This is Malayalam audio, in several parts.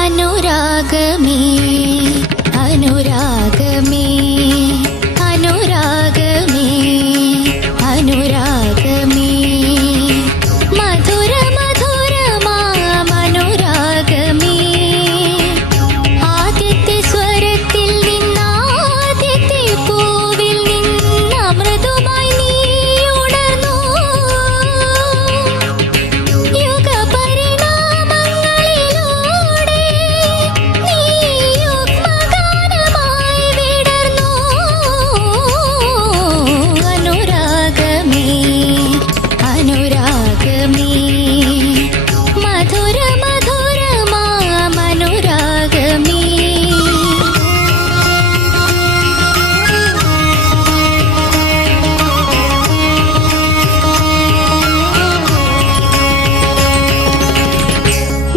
അനുരാഗമേ അനുരാഗമേ അനുരാഗമേ അനുരാഗമേ മധുര മധുരമാമനുരാഗമേ ആദ്യത്തെ സ്വരത്തിൽ നിന്നാദ്യത്തെ പൂവിൽ നിന്ന് അമൃതമായി നീ ഉണർന്നു യുഗപരിണാമങ്ങളിലൂടെ നീ യുഗ്മഗാനമായി വിടർന്നു അനുരാഗമേ അനുരാഗമേ മധുര മധുരമാമനുരാഗമേ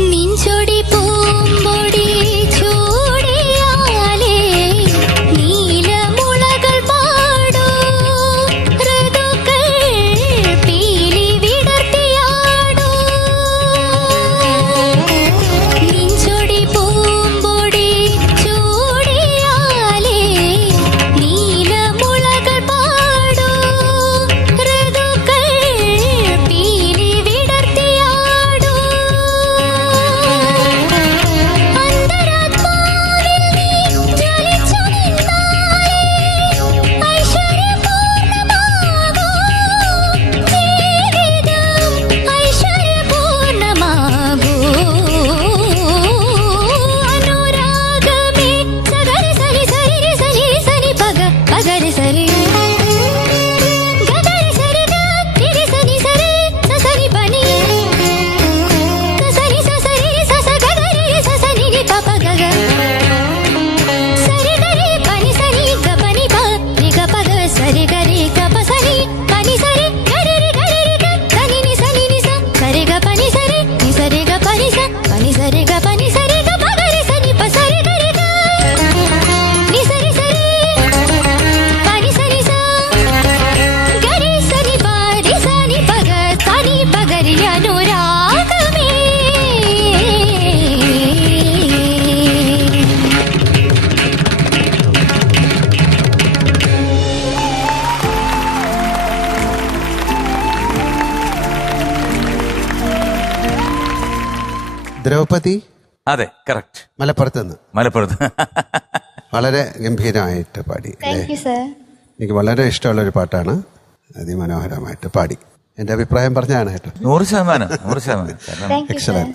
നിഞ്ചൊടി പൂമ്പൊടി ചൂടിയാലേ നീലമുളകൾ പാടൂ ഋതുക്കൾ പീലി വിടർത്തിയാടൂ നിഞ്ചൊടി പൂമ്പൊടി ചൂടിയാലേ നീലമുളകൾ പാടൂ ഋതുക്കൾ പീലി വിടർത്തിയാടൂ അന്തരാത്മാവിൽ നീ ജ്വലിച്ചു നിന്നാലേ ഐശ്വര്യപൂർണ്ണമാകൂ ജീവിതം ഐശ്വര്യപൂർണ്ണമാകൂ അനുരാഗമേ സഗരി സരി സരി സരി സരി പഗ പഗരി സരി ഗഗരി സരി ഗ തിരി സനി സരി സസരി പനി സസരി സസരി സസ ഗഗരി സസനി നി പപ ഗഗ സരി ഗരി പനി സനി ഗ പനി പ നി ഗ പഗ സരി ഗരി ഗ പ സനി പനി സരി ഗരി രി ഗ സനി നി സ സരി ഗ പനി സരി നി സരി ഗ പനി സ പനി സരി ഗ പനി സരി ഗ പ ഗരി സനി പ സരി ഗരി ഗ നി സരി സരി പനി സനി സ ഗരി സനി പ രി സനി പ ഗ സനി പ ഗരി അനുരാഗമേ ദ്രൗപദി അതെ, കറക്റ്റ്. മലപ്പുറത്ത് നിന്ന് മലപ്പുറത്ത്. വളരെ ഗംഭീരമായിട്ട് പാടി അല്ലേ? Thank you sir. എനിക്ക് വളരെ ഇഷ്ടമുള്ളൊരു പാട്ടാണ്. അതിമനോഹരമായിട്ട് പാടി. എൻ്റെ അഭിപ്രായം പറഞ്ഞാണ് കേട്ടോ. 100%. 100%. Thank you sir. എക്സലന്റ്.